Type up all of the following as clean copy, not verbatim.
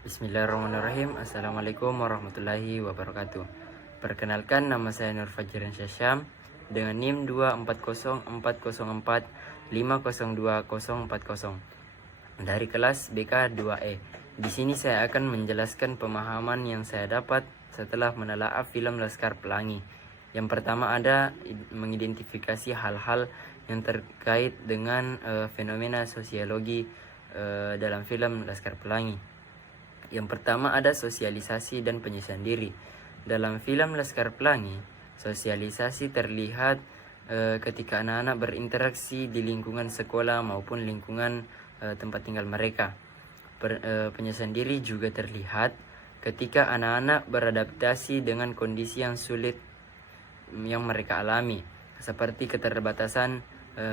Bismillahirrahmanirrahim. Assalamualaikum warahmatullahi wabarakatuh. Perkenalkan, nama saya Nur Fajiran Syasham dengan NIM 240404502040 dari kelas BK 2E. Di sini saya akan menjelaskan pemahaman yang saya dapat setelah menelaah film Laskar Pelangi. Yang pertama ada mengidentifikasi hal-hal yang terkait dengan fenomena sosiologi dalam film Laskar Pelangi. Yang pertama ada sosialisasi dan penyisian diri. Dalam film Laskar Pelangi, sosialisasi terlihat ketika anak-anak berinteraksi di lingkungan sekolah maupun lingkungan tempat tinggal mereka. Penyisian diri juga terlihat ketika anak-anak beradaptasi dengan kondisi yang sulit yang mereka alami, seperti keterbatasan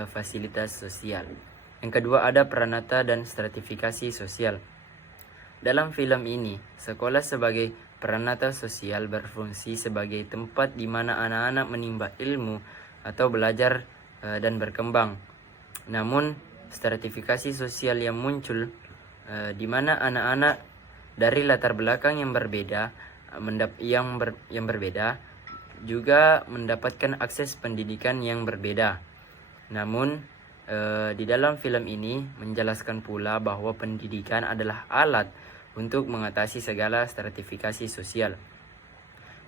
fasilitas sosial. Yang kedua ada peranata dan stratifikasi sosial. Dalam film ini, sekolah sebagai peranata sosial berfungsi sebagai tempat di mana anak-anak menimba ilmu atau belajar dan berkembang. Namun, stratifikasi sosial yang muncul di mana anak-anak dari latar belakang yang berbeda juga mendapatkan akses pendidikan yang berbeda. Namun, di dalam film ini menjelaskan pula bahwa pendidikan adalah alat untuk mengatasi segala stratifikasi sosial.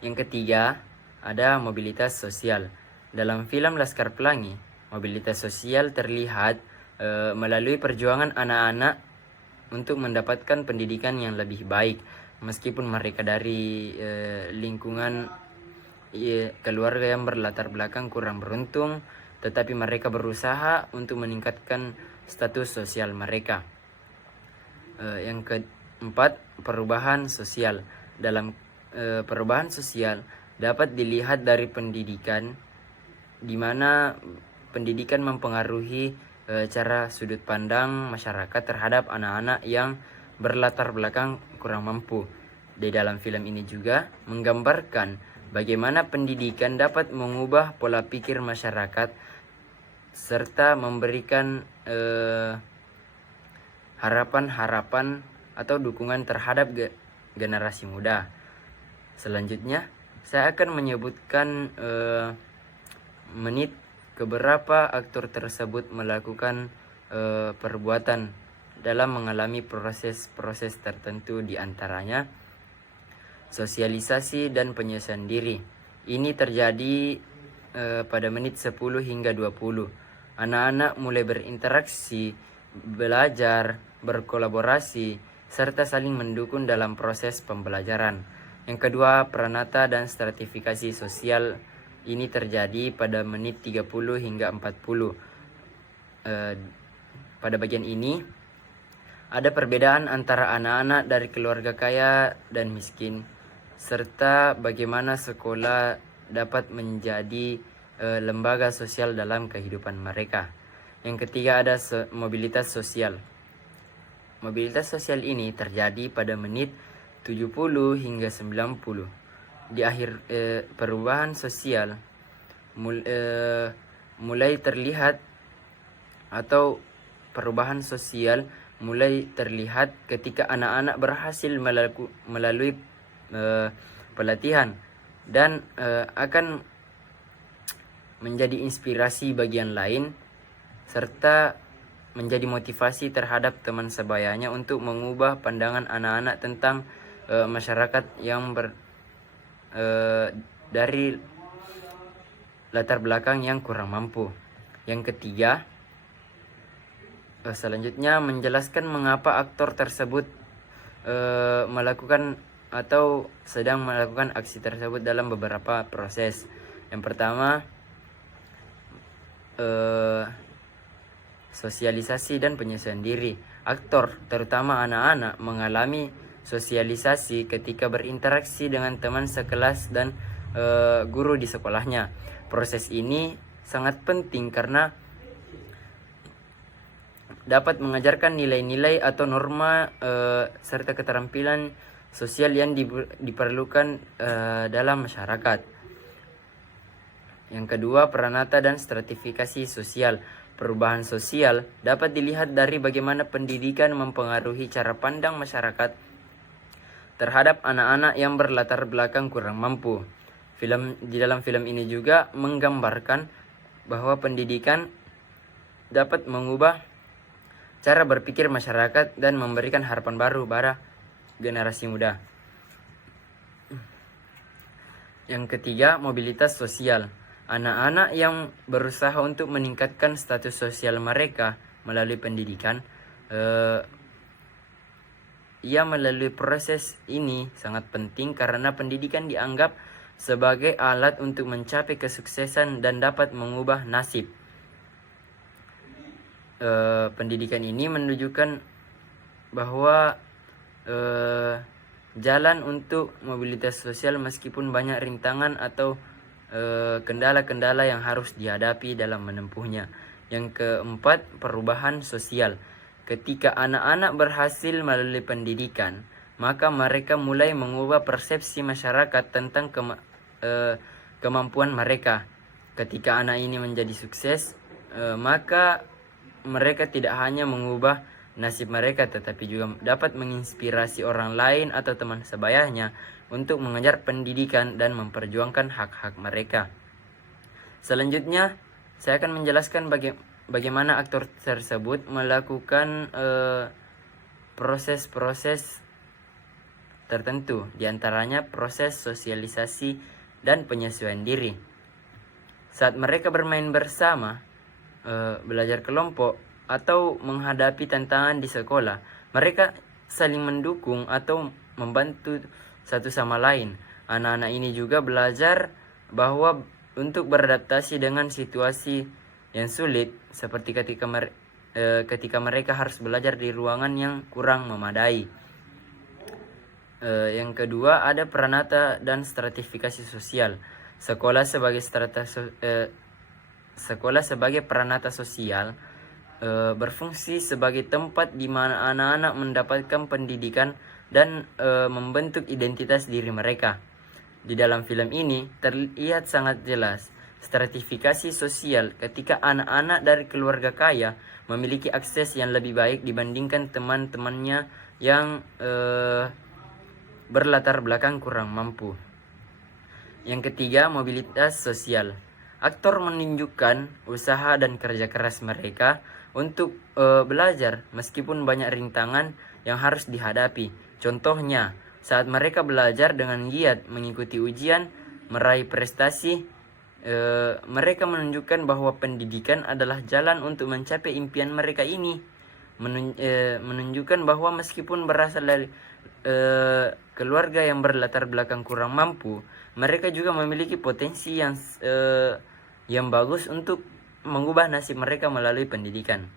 Yang ketiga, ada mobilitas sosial. Dalam film Laskar Pelangi, mobilitas sosial terlihat melalui perjuangan anak-anak untuk mendapatkan pendidikan yang lebih baik, meskipun mereka dari lingkungan keluarga yang berlatar belakang kurang beruntung, tetapi mereka berusaha untuk meningkatkan status sosial mereka. Yang keempat, perubahan sosial. Dalam perubahan sosial dapat dilihat dari pendidikan, di mana pendidikan mempengaruhi cara sudut pandang masyarakat terhadap anak-anak yang berlatar belakang kurang mampu. Di dalam film ini juga menggambarkan bagaimana pendidikan dapat mengubah pola pikir masyarakat serta memberikan harapan-harapan atau dukungan terhadap generasi muda. Selanjutnya, saya akan menyebutkan menit keberapa aktor tersebut melakukan perbuatan dalam mengalami proses-proses tertentu, di antaranya sosialisasi dan penyelesaian diri. Ini terjadi pada menit 10 hingga 20. Anak-anak mulai berinteraksi, belajar, berkolaborasi, serta saling mendukung dalam proses pembelajaran. Yang kedua, peranata dan stratifikasi sosial. Ini terjadi pada menit 30 hingga 40. Pada bagian ini, ada perbedaan antara anak-anak dari keluarga kaya dan miskin, serta bagaimana sekolah dapat menjadi lembaga sosial dalam kehidupan mereka. Yang ketiga ada mobilitas sosial. Mobilitas sosial ini terjadi pada menit 70 hingga 90. Di akhir perubahan sosial mulai terlihat, atau perubahan sosial mulai terlihat ketika anak-anak berhasil melalui pelatihan dan akan menjadi inspirasi bagi yang lain, serta menjadi motivasi terhadap teman sebayanya untuk mengubah pandangan anak-anak tentang masyarakat yang dari latar belakang yang kurang mampu. Yang ketiga, selanjutnya menjelaskan mengapa aktor tersebut melakukan atau sedang melakukan aksi tersebut dalam beberapa proses. Yang pertama, sosialisasi dan penyesuaian diri. Aktor, terutama anak-anak, mengalami sosialisasi ketika berinteraksi dengan teman sekelas dan guru di sekolahnya. Proses ini sangat penting karena dapat mengajarkan nilai-nilai atau norma serta keterampilan sosial yang diperlukan dalam masyarakat. Yang kedua, peranata dan stratifikasi sosial. Perubahan sosial dapat dilihat dari bagaimana pendidikan mempengaruhi cara pandang masyarakat terhadap anak-anak yang berlatar belakang kurang mampu. Di dalam film ini juga menggambarkan bahwa pendidikan dapat mengubah cara berpikir masyarakat dan memberikan harapan baru pada generasi muda. Yang ketiga, mobilitas sosial. Anak-anak yang berusaha untuk meningkatkan status sosial mereka melalui pendidikan, melalui proses ini sangat penting karena pendidikan dianggap sebagai alat untuk mencapai kesuksesan dan dapat mengubah nasib. Pendidikan ini menunjukkan bahwa jalan untuk mobilitas sosial meskipun banyak rintangan atau kendala-kendala yang harus dihadapi dalam menempuhnya. Yang keempat, perubahan sosial. Ketika anak-anak berhasil melalui pendidikan, maka mereka mulai mengubah persepsi masyarakat tentang kemampuan mereka. Ketika anak ini menjadi sukses, maka mereka tidak hanya mengubah nasib mereka, tetapi juga dapat menginspirasi orang lain atau teman sebayanya untuk mengejar pendidikan dan memperjuangkan hak-hak mereka. Selanjutnya, saya akan menjelaskan bagaimana aktor tersebut melakukan proses-proses tertentu, diantaranya proses sosialisasi dan penyesuaian diri. Saat mereka bermain bersama, belajar kelompok, atau menghadapi tantangan di sekolah, mereka saling mendukung atau membantu satu sama lain. Anak-anak ini juga belajar bahwa untuk beradaptasi dengan situasi yang sulit, seperti ketika mereka harus belajar di ruangan yang kurang memadai. Yang kedua, ada peranata dan stratifikasi sosial. Sekolah sebagai peranata sosial berfungsi sebagai tempat di mana anak-anak mendapatkan pendidikan dan membentuk identitas diri mereka. Di dalam film ini terlihat sangat jelas stratifikasi sosial ketika anak-anak dari keluarga kaya memiliki akses yang lebih baik dibandingkan teman-temannya yang berlatar belakang kurang mampu. Yang ketiga, mobilitas sosial. Aktor menunjukkan usaha dan kerja keras mereka untuk belajar meskipun banyak rintangan yang harus dihadapi. Contohnya, saat mereka belajar dengan giat mengikuti ujian, meraih prestasi, mereka menunjukkan bahwa pendidikan adalah jalan untuk mencapai impian mereka ini. Menunjukkan bahwa meskipun berasal dari keluarga yang berlatar belakang kurang mampu, mereka juga memiliki potensi yang bagus untuk mengubah nasib mereka melalui pendidikan.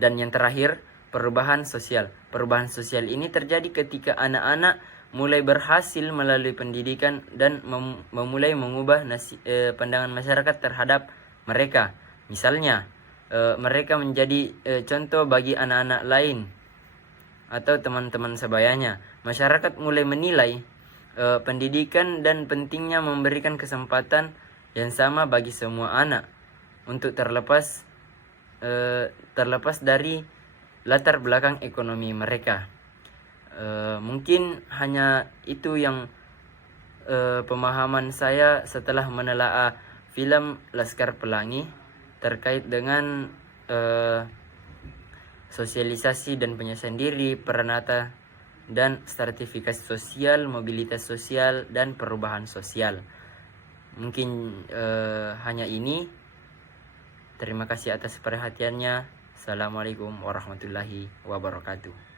Dan yang terakhir, perubahan sosial. Perubahan sosial ini terjadi ketika anak-anak mulai berhasil melalui pendidikan dan memulai mengubah pandangan masyarakat terhadap mereka. Misalnya, mereka menjadi contoh bagi anak-anak lain atau teman-teman sebayanya. Masyarakat mulai menilai pendidikan dan pentingnya memberikan kesempatan yang sama bagi semua anak untuk terlepas dari latar belakang ekonomi mereka. Mungkin hanya itu yang pemahaman saya setelah menelaah film Laskar Pelangi terkait dengan sosialisasi dan penyesuaian diri, peranata dan stratifikasi sosial, mobilitas sosial, dan perubahan sosial. Mungkin hanya ini. Terima kasih atas perhatiannya. Assalamualaikum warahmatullahi wabarakatuh.